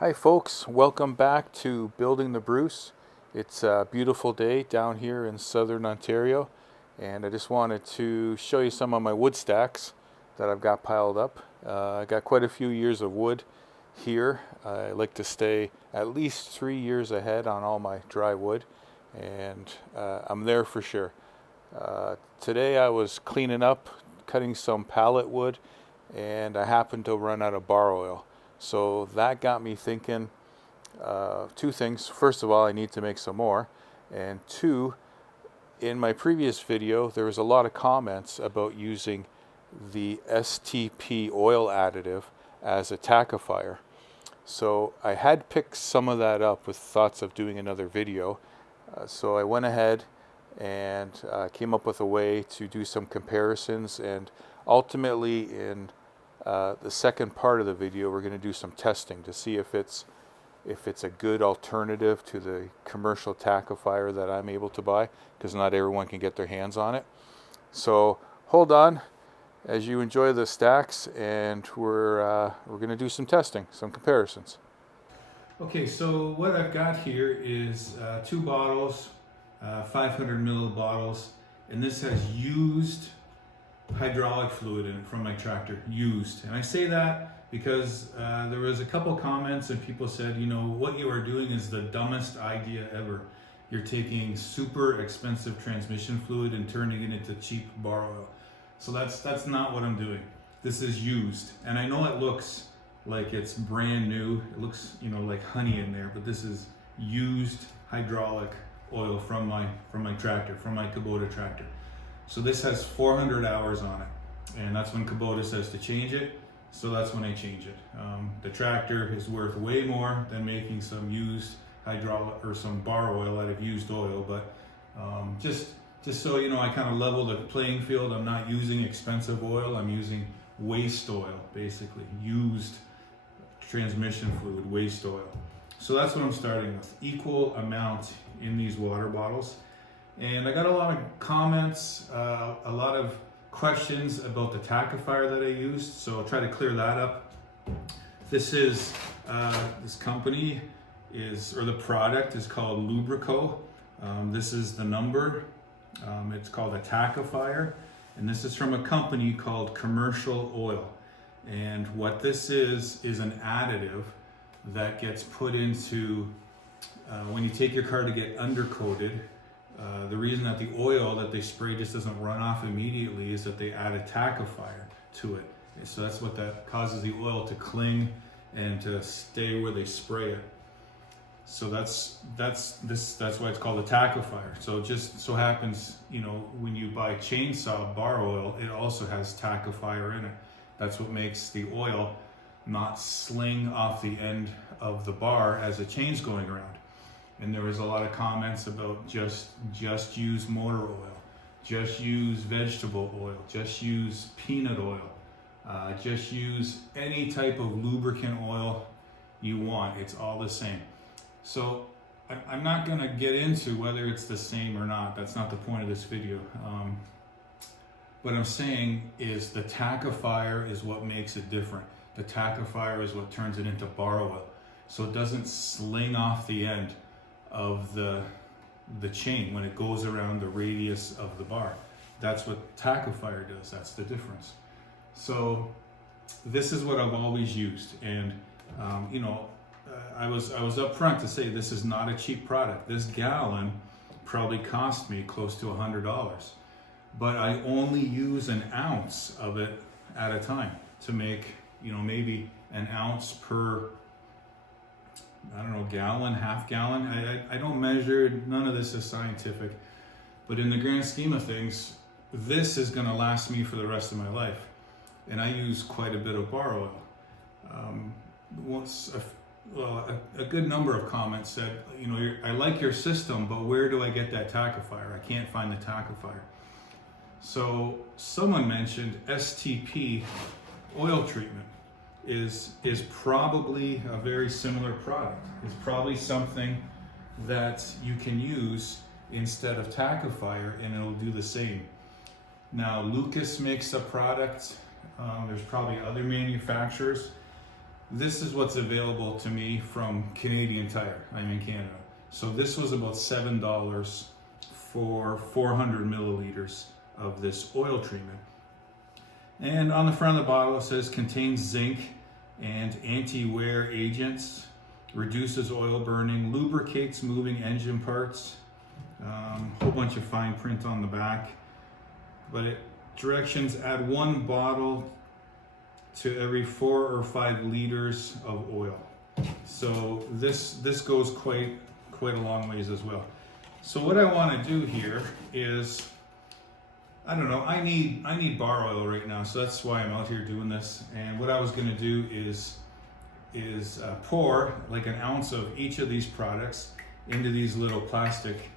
Hi folks, welcome back to Building the Bruce. It's a beautiful day down here in southern Ontario, and I just wanted to show you some of my wood stacks that I've got piled up. I got quite a few years of wood here. I like to stay at least 3 years ahead on all my dry wood, and I'm there for sure. Today I was cleaning up, cutting some pallet wood, and I happened to run out of bar oil. So that got me thinking two things. First of all, I need to make some more. And two, in my previous video, there was a lot of comments about using the STP oil additive as a tackifier. So I had picked some of that up with thoughts of doing another video. So I went ahead and came up with a way to do some comparisons, and ultimately in the second part of the video we're going to do some testing to see if it's a good alternative to the commercial tackifier that I'm able to buy, because not everyone can get their hands on it. So hold on as you enjoy the stacks, and we're going to do some testing, some comparisons. Okay, so what I've got here is two bottles, 500 ml bottles, and this has used hydraulic fluid in it from my tractor, used. And I say that because there was a couple comments and people said, you know, what you are doing is the dumbest idea ever. You're taking super expensive transmission fluid and turning it into cheap bar oil. So that's not what I'm doing. This is used. And I know it looks like it's brand new. It looks, you know, like honey in there, but this is used hydraulic oil from my tractor, from my Kubota tractor. So this has 400 hours on it, and that's when Kubota says to change it, so that's when I change it. The tractor is worth way more than making some used hydraulic or some bar oil out of used oil, but just so you know, I kind of level the playing field. I'm not using expensive oil, I'm using waste oil, basically, used transmission fluid, waste oil. So that's what I'm starting with, equal amount in these water bottles. And I got a lot of comments, a lot of questions about the tackifier that I used, so I'll try to clear that up. This is, this company is, or the product is called Lubrico. This is the number. It's called a tackifier, and this is from a company called Commercial Oil. And what this is an additive that gets put into, when you take your car to get undercoated. The reason that the oil that they spray just doesn't run off immediately is that they add a tackifier to it. And so that's what that causes the oil to cling and to stay where they spray it. So that's why it's called a tackifier. So it just so happens, you know, when you buy chainsaw bar oil, it also has tackifier in it. That's what makes the oil not sling off the end of the bar as the chain's going around. And there was a lot of comments about just use motor oil, just use vegetable oil, just use peanut oil, just use any type of lubricant oil you want. It's all the same. So I'm not going to get into whether it's the same or not. That's not the point of this video. What I'm saying is the tackifier is what makes it different. The tackifier is what turns it into bar oil. So it doesn't sling off the end of the chain when it goes around the radius of the bar. That's what tackifier does. That's the difference. So this is what I've always used, and you know, I was upfront to say this is not a cheap product. This gallon probably cost me close to $100, but I only use an ounce of it at a time to make, you know, maybe an ounce per, I don't know, gallon, half gallon. I don't measure, none of this is scientific, but in the grand scheme of things, this is going to last me for the rest of my life. And I use quite a bit of bar oil. A good number of comments said, you know, I like your system, but where do I get that tackifier? I can't find the tackifier. So someone mentioned STP oil treatment is probably a very similar product. It's probably something that you can use instead of tackifier, and it'll do the same. Now, Lucas makes a product. There's probably other manufacturers. this is what's available to me from Canadian Tire. I'm in Canada. So this was about $7 for 400 milliliters of this oil treatment. And on the front of the bottle it says contains zinc and anti-wear agents, reduces oil burning, lubricates moving engine parts, whole bunch of fine print on the back. But directions: add 1 bottle to every 4 or 5 liters of oil. So this goes quite a long ways as well. So what I want to do here is, I don't know, I need bar oil right now, so that's why I'm out here doing this. And what I was going to do is pour like an ounce of each of these products into these little plastic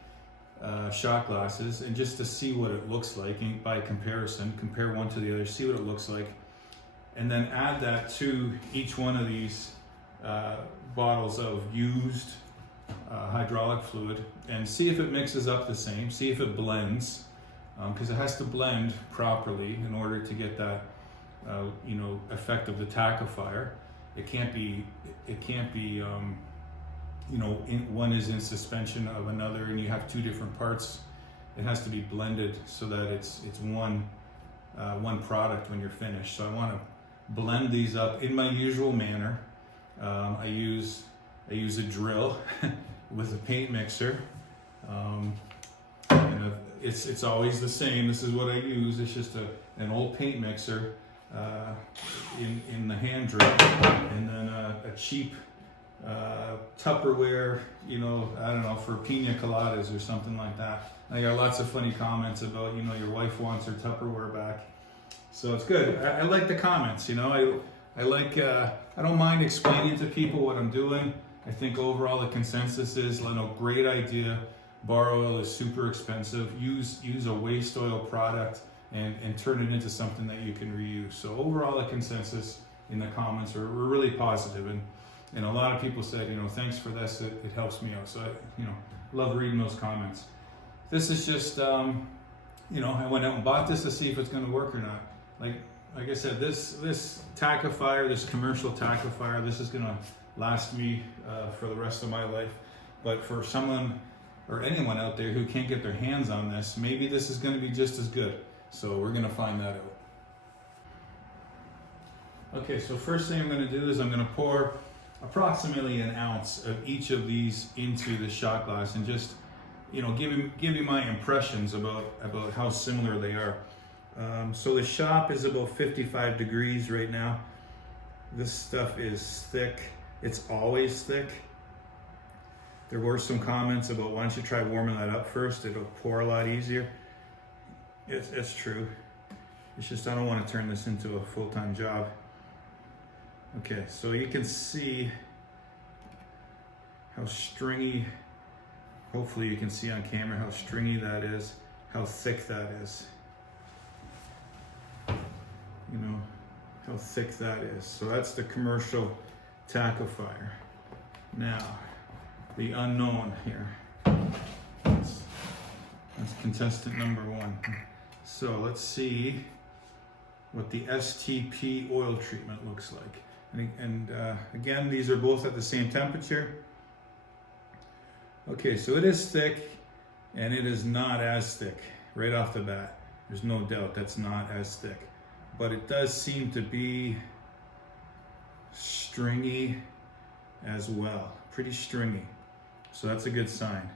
shot glasses, and just to see what it looks like, and by comparison, compare one to the other, see what it looks like, and then add that to each one of these bottles of used hydraulic fluid, and see if it mixes up the same, see if it blends, because it has to blend properly in order to get that effect of the tackifier. It can't be one is in suspension of another and you have 2 different parts. It has to be blended so that it's one product when you're finished. So I want to blend these up in my usual manner. I use a drill with a paint mixer. And it's always the same. This is what I use. It's just an old paint mixer in the hand drill, and then a cheap Tupperware, I don't know, for pina coladas or something like that. I got lots of funny comments about, your wife wants her Tupperware back. So it's good. I like the comments, I like, I don't mind explaining to people what I'm doing. I think overall the consensus is, great idea. Bar oil is super expensive. Use a waste oil product and turn it into something that you can reuse. So overall the consensus in the comments were really positive, and a lot of people said, thanks for this, it helps me out. So I, love reading those comments. This is just, I went out and bought this to see if it's going to work or not. Like I said, this tackifier, this commercial tackifier, this is going to last me for the rest of my life. But for someone or anyone out there who can't get their hands on this, maybe this is going to be just as good. So we're going to find that out. Okay, so first thing I'm going to do is I'm going to pour approximately an ounce of each of these into the shot glass, and just give you my impressions about how similar they are. So the shop is about 55 degrees right now. This stuff is thick. It's always thick. There were some comments about, why don't you try warming that up first, it'll pour a lot easier. It's true. It's just I don't want to turn this into a full-time job. Okay, so you can see how stringy, hopefully you can see on camera how stringy that is, how thick that is. How thick that is. So that's the commercial tackifier. Now, the unknown here. That's contestant number 1. So let's see what the STP oil treatment looks like. And again, these are both at the same temperature. Okay, so it is thick, and it is not as thick right off the bat. There's no doubt that's not as thick. But it does seem to be stringy as well, pretty stringy. So that's a good sign.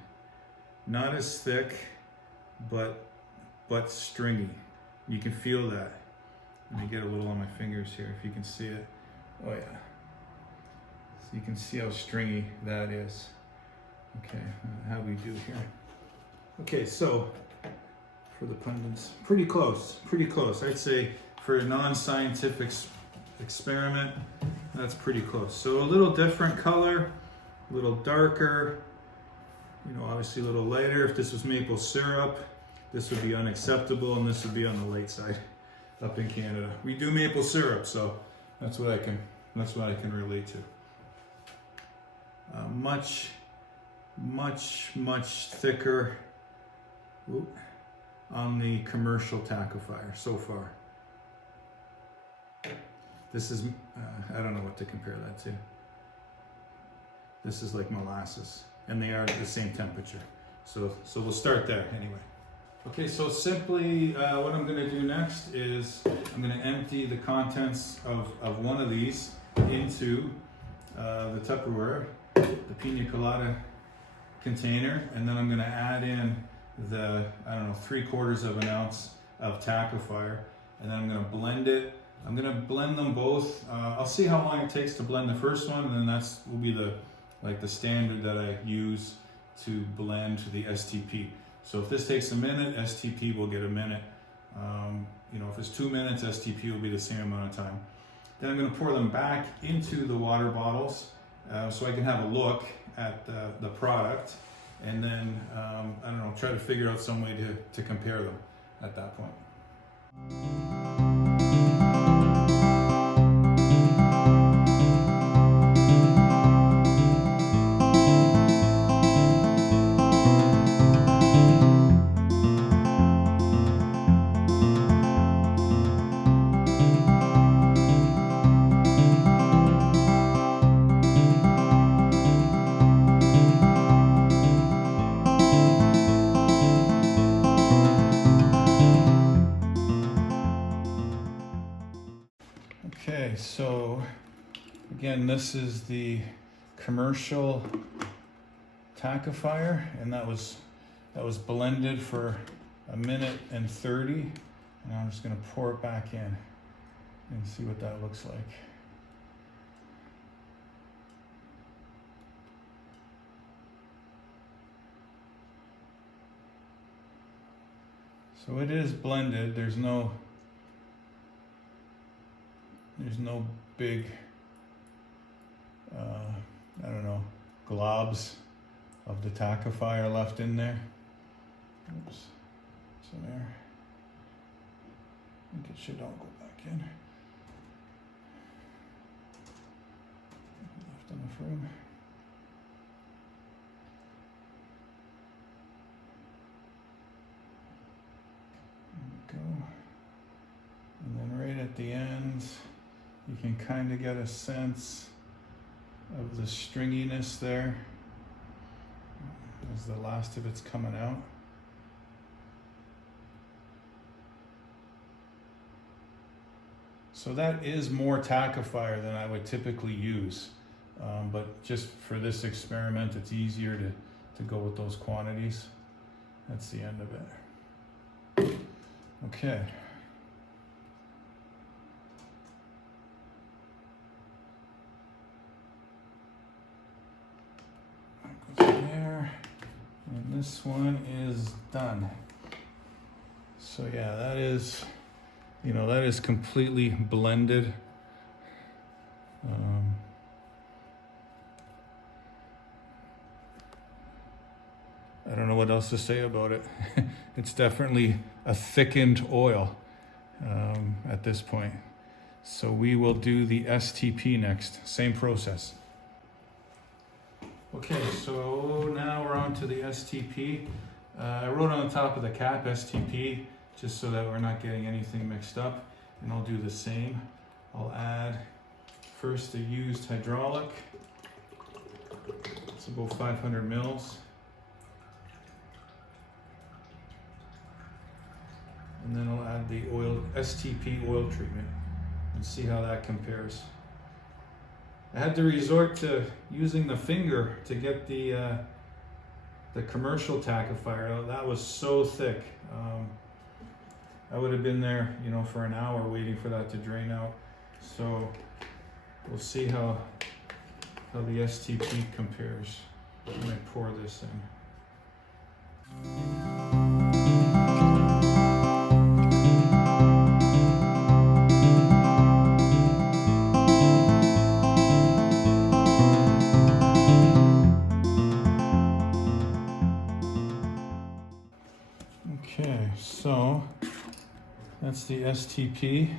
Not as thick, but stringy. You can feel that. Let me get a little on my fingers here if you can see it. Oh yeah. So you can see how stringy that is. Okay, how we do here. Okay, so for the pundits, pretty close. I'd say for a non-scientific experiment, that's pretty close. So a little different color, a little darker, obviously a little lighter. If this was maple syrup, this would be unacceptable, and this would be on the light side up in Canada. We do maple syrup, so that's what I can relate to. Much thicker on the commercial tackifier so far. This is, I don't know what to compare that to. This is like molasses, and they are at the same temperature. So we'll start there anyway. Okay, so simply what I'm gonna do next is I'm gonna empty the contents of one of these into the Tupperware, the pina colada container, and then I'm gonna add in the, I don't know, 3/4 of an ounce of tackifier, and then I'm gonna blend it. I'm gonna blend them both. I'll see how long it takes to blend the first one, and then that's will be the standard that I use to blend the STP. So if this takes a minute, STP will get a minute. You know, if it's 2 minutes, STP will be the same amount of time. Then I'm gonna pour them back into the water bottles so I can have a look at the product, and then, I don't know, try to figure out some way to compare them at that point. Okay, so again, this is the commercial tackifier, and that was blended for 1:30, and I'm just going to pour it back in and see what that looks like. So it is blended. There's no big, I don't know, globs of the tackifier left in there. Oops, so there. I think it should all go back in. Left enough room. There we go. And then right at the end, you can kind of get a sense of the stringiness there as the last of it's coming out. So that is more tackifier than I would typically use, but just for this experiment, it's easier to go with those quantities. That's the end of it. Okay. There, and this one is done. So yeah, that is, you know, that is completely blended. I don't know what else to say about it. It's definitely a thickened oil at this point. So we will do the STP next, same process. Okay, so now we're on to the STP. I wrote on the top of the cap STP just so that we're not getting anything mixed up, and I'll do the same. I'll add first the used hydraulic. It's about 500 mils. And then I'll add the oil, STP oil treatment, and see how that compares. I had to resort to using the finger to get the commercial tackifier out. That was so thick. I would have been there, you know, for an hour waiting for that to drain out. So we'll see how the STP compares when I pour this in. Okay, so that's the STP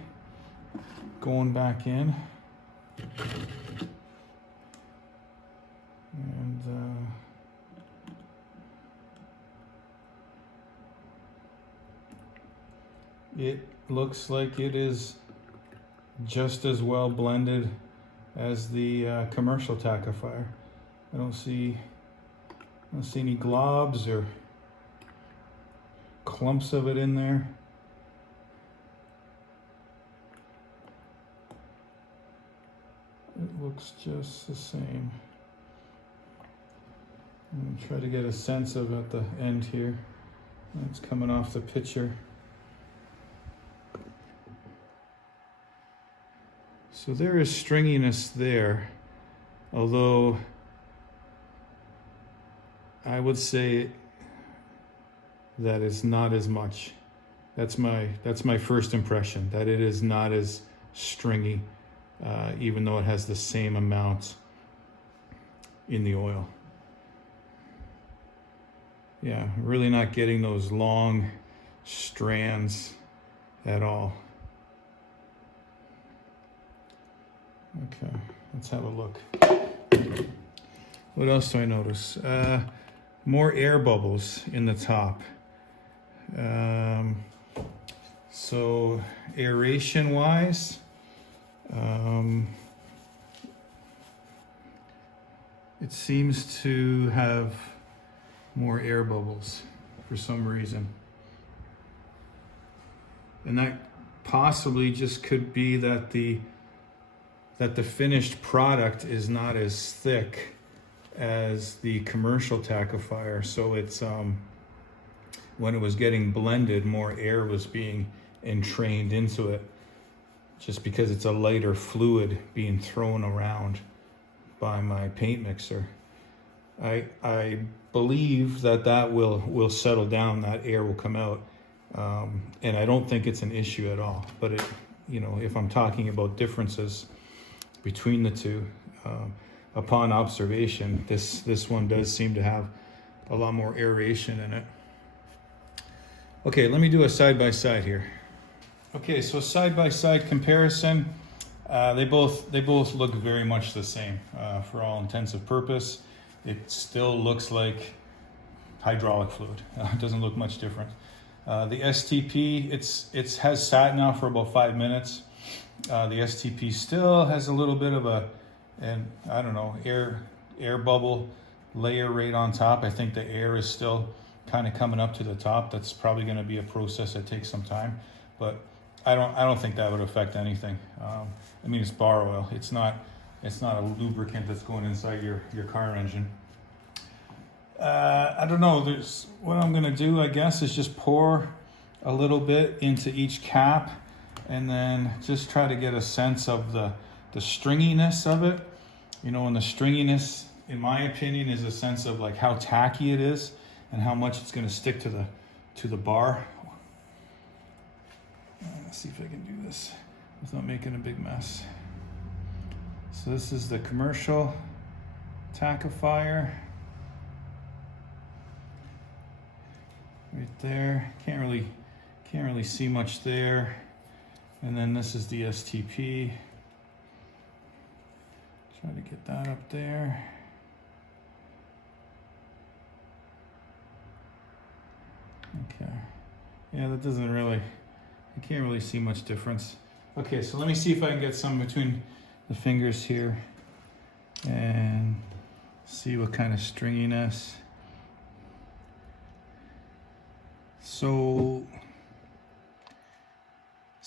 going back in, and it looks like it is just as well blended as the commercial tackifier. I don't see any globs or clumps of it in there. It looks just the same. I'm going to try to get a sense of at the end here. It's coming off the pitcher. So there is stringiness there, although I would say that it's not as much. That's my first impression, that it is not as stringy, even though it has the same amount in the oil. Yeah, really not getting those long strands at all. Okay, let's have a look. What else do I notice? More air bubbles in the top. So aeration wise, it seems to have more air bubbles for some reason. And that possibly just could be that the finished product is not as thick as the commercial tackifier, so it's when it was getting blended, more air was being entrained into it, just because it's a lighter fluid being thrown around by my paint mixer. I believe that will settle down, that air will come out, and I don't think it's an issue at all. But it, if I'm talking about differences between the two, upon observation, this one does seem to have a lot more aeration in it. Okay, let me do a side-by-side here. Okay, so side-by-side comparison, they both look very much the same for all intents and purpose. It still looks like hydraulic fluid. It doesn't look much different. The STP, it has sat now for about 5 minutes. The STP still has a little bit of air bubble layer right on top. I think the air is still kind of coming up to the top. That's probably going to be a process that takes some time, but I don't think that would affect anything. I mean, it's bar oil. It's not a lubricant that's going inside your car engine. I don't know. What I'm going to do, I guess, is just pour a little bit into each cap, and then just try to get a sense of the stringiness of it. And the stringiness, in my opinion, is a sense of like how tacky it is and how much it's going to stick to the bar. Let's see if I can do this without making a big mess. So this is the commercial tackifier. Right there. Can't really see much there. And then this is the STP. Try to get that up there. Okay. Yeah, that doesn't really, you can't really see much difference. Okay, so let me see if I can get some between the fingers here and see what kind of stringiness. So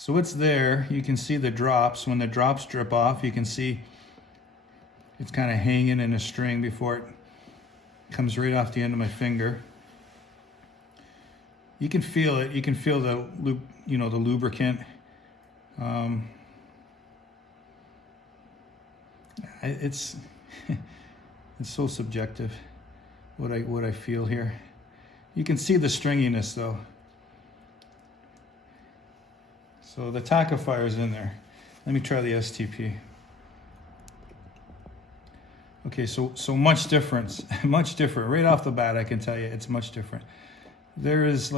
it's there. You can see the drops. When the drops drip off, you can see it's kind of hanging in a string before it comes right off the end of my finger. You can feel it. You can feel the lubricant. It's so subjective what I feel here. You can see the stringiness though. So the tackifier is in there. Let me try the STP. Okay, so much difference, much different. Right off the bat, I can tell you it's much different. There's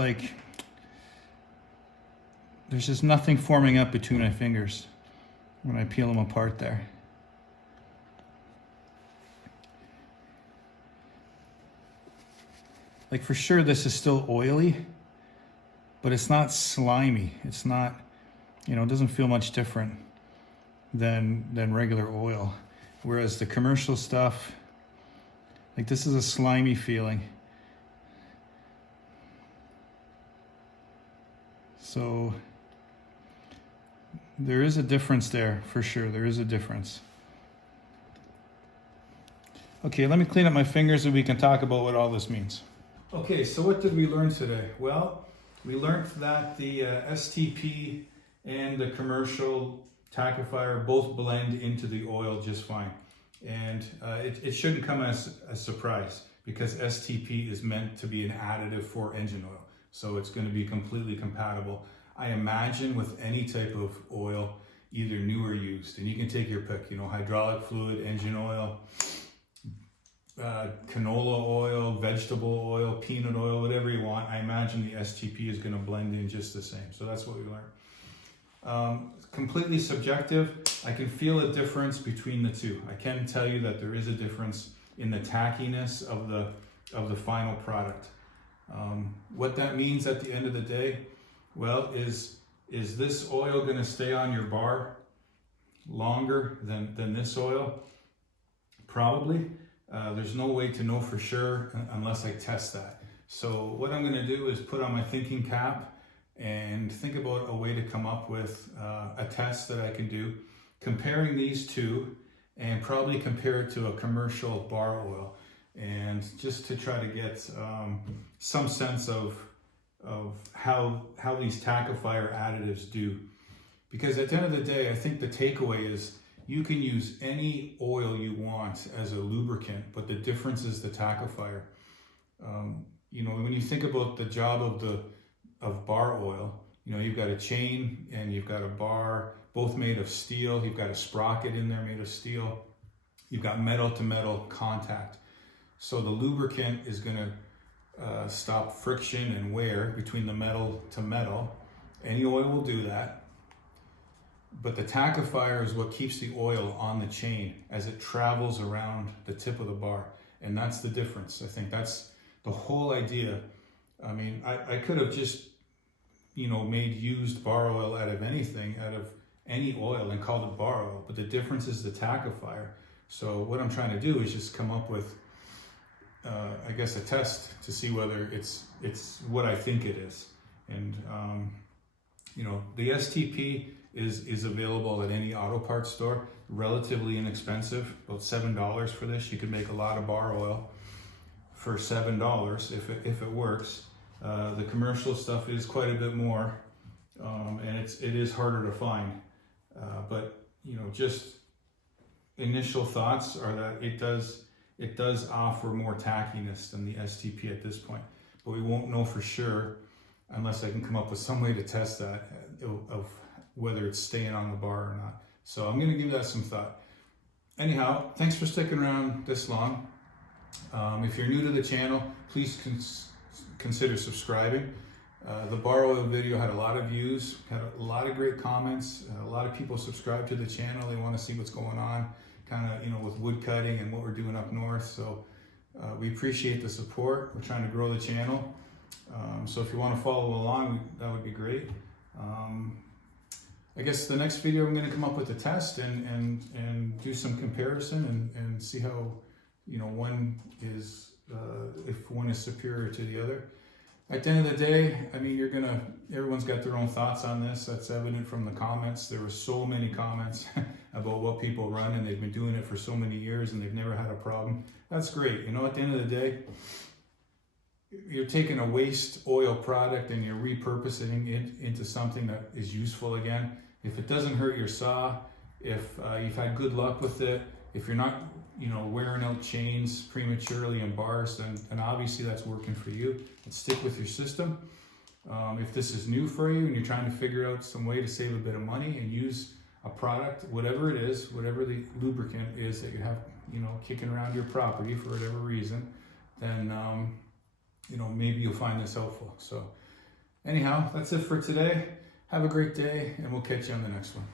just nothing forming up between my fingers when I peel them apart there. Like for sure this is still oily, but it's not slimy. It's not, it doesn't feel much different. than regular oil. Whereas the commercial stuff, like this is a slimy feeling. So there is a difference there, for sure. There is a difference. Okay, let me clean up my fingers and we can talk about what all this means. Okay, so what did we learn today? Well, we learned that the STP and the commercial tackifier both blend into the oil just fine. And it shouldn't come as a surprise because STP is meant to be an additive for engine oil. So it's going to be completely compatible, I imagine, with any type of oil, either new or used. And you can take your pick, you know, hydraulic fluid, engine oil, canola oil, vegetable oil, peanut oil, whatever you want. I imagine the STP is going to blend in just the same. So that's what we learned. Completely subjective. I can feel a difference between the two. I can tell you that there is a difference in the tackiness of the final product. What that means at the end of the day, well, is this oil going to stay on your bar longer than this oil? Probably. There's no way to know for sure unless I test that. So what I'm going to do is put on my thinking cap and think about a way to come up with a test that I can do, comparing these two, and probably compare it to a commercial bar oil, and just to try to get some sense of how these tackifier additives do. Because at the end of the day, I think the takeaway is you can use any oil you want as a lubricant, but the difference is the tackifier. You know, when you think about the job of bar oil, you know, you've got a chain and you've got a bar, both made of steel. You've got a sprocket in there made of steel. You've got metal to metal contact. So the lubricant is going to stop friction and wear between the metal to metal. Any oil will do that. But the tackifier is what keeps the oil on the chain as it travels around the tip of the bar. And that's the difference. I think that's the whole idea. I mean, I could have just, you know, made used bar oil out of anything, out of any oil, and called it bar oil. But the difference is the tackifier. So what I'm trying to do is just come up with, I guess, a test to see whether it's what I think it is. And, you know, the STP is available at any auto parts store, relatively inexpensive, about $7 for this. You could make a lot of bar oil for $7 if it works. The commercial stuff is quite a bit more, and it is harder to find. But you know, just initial thoughts are that it does offer more tackiness than the STP at this point. But we won't know for sure unless I can come up with some way to test that of whether it's staying on the bar or not. So I'm going to give that some thought. Anyhow, thanks for sticking around this long. If you're new to the channel, please consider subscribing. The bar oil video had a lot of views, had a lot of great comments. A lot of people subscribe to the channel. They want to see what's going on, kind of, you know, with wood cutting and what we're doing up north. So we appreciate the support. We're trying to grow the channel. So if you want to follow along, that would be great. I guess the next video I'm going to come up with a test and do some comparison and see how, you know, one is if one is superior to the other. At the end of the day, I mean, everyone's got their own thoughts on this. That's evident from the comments. There were so many comments about what people run, and they've been doing it for so many years and they've never had a problem. That's great. You know, at the end of the day, you're taking a waste oil product and you're repurposing it into something that is useful again. If it doesn't hurt your saw, if you've had good luck with it, if you're not, you know, wearing out chains prematurely in bars, then obviously that's working for you. And stick with your system. If this is new for you and you're trying to figure out some way to save a bit of money and use a product, whatever it is, whatever the lubricant is that you have, you know, kicking around your property for whatever reason, then you know, maybe you'll find this helpful. So anyhow, that's it for today. Have a great day, and we'll catch you on the next one.